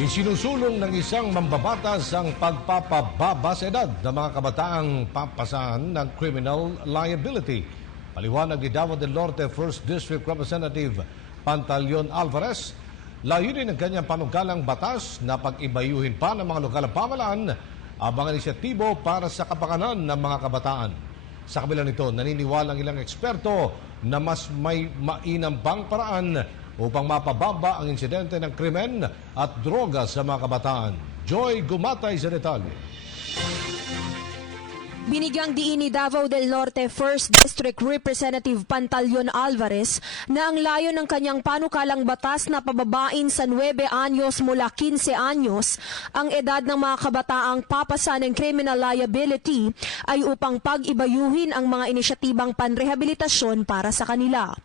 Isinusulong ng isang mambabatas ang pagpapababa sa edad ng mga kabataang papasahan ng criminal liability. Paliwanag ni Davao del Norte 1st District Representative Pantaleon Alvarez, layunin ng kanyang panukalang batas na pag-ibayuhin pa ng mga lokal na pamahalaan ang mga inisyatibo para sa kapakanan ng mga kabataan. Sa kabila nito, naniniwala ang ilang eksperto na mas may mainam pang paraan upang mapababa ang insidente ng krimen at droga sa mga kabataan. Joy Gumatay sa detalye. Binigyang diin ni Davao del Norte 1st District Representative Pantaleon Alvarez na ang layo ng kanyang panukalang batas na pababain sa 9 anyos mula 15 anyos ang edad ng mga kabataang papasa ng criminal liability ay upang pag-ibayuhin ang mga inisyatibang panrehabilitasyon para sa kanila.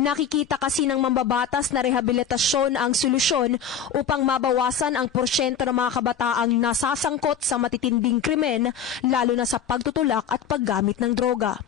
Nakikita kasi ng mambabatas na rehabilitasyon ang solusyon upang mabawasan ang porsyento ng mga kabataang nasasangkot sa matitinding krimen, lalo na sa pagtutulak at paggamit ng droga.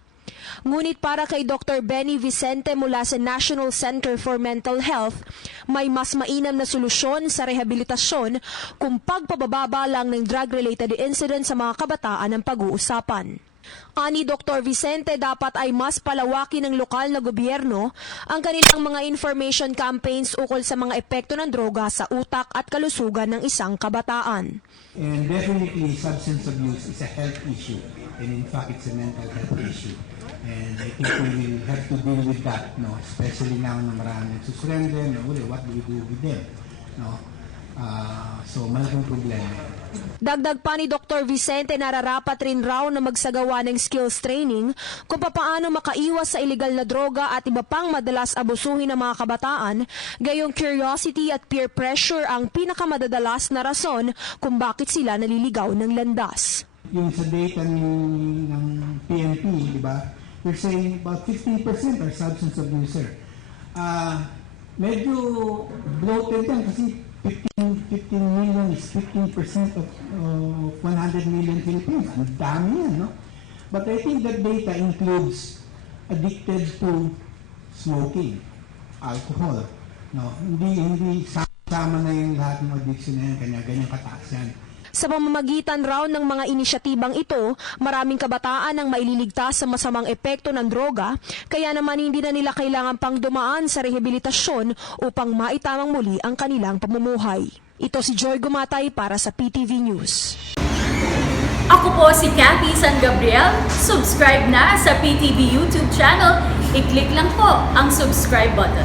Ngunit para kay Dr. Benny Vicente mula sa National Center for Mental Health, may mas mainam na solusyon sa rehabilitasyon kung pagpababa lang ng drug-related incident sa mga kabataan ang pag-uusapan. Ani Dr. Vicente, dapat ay mas palawakin ng lokal na gobyerno ang kanilang mga information campaigns ukol sa mga epekto ng droga sa utak at kalusugan ng isang kabataan. And definitely substance abuse is a health issue, and in fact it's a mental health issue. And I think we will have to deal with that, no? Especially now na maraming susurrender, no? What do we do with them? No? So malaking problema. Dagdag pa ni Dr. Vicente, nararapat rin raw na magsagawa ng skills training kung papaano makaiwas sa illegal na droga at iba pang madalas abusuhin ng mga kabataan, gayong curiosity at peer pressure ang pinakamadadalas na rason kung bakit sila naliligaw ng landas. Yung sa data ng PNP, di ba? We're saying about 15% are substance abuser. Medyo bloated yan kasi 15 million is 15% of 100 million Filipinos. Ang dami yan, no? But I think that data includes addicted to smoking, alcohol. No? Hindi sama na yung lahat ng addiction na yan, kanya-ganyang kataas yan. Sa pamamagitan raw ng mga inisyatibang ito, maraming kabataan ang maililigtas sa masamang epekto ng droga, kaya naman hindi na nila kailangan pang dumaan sa rehabilitasyon upang maitamang muli ang kanilang pamumuhay. Ito si Joy Gumatay para sa PTV News. Ako po si Cathy San Gabriel. Subscribe na sa PTV YouTube channel. I-click lang po ang subscribe button.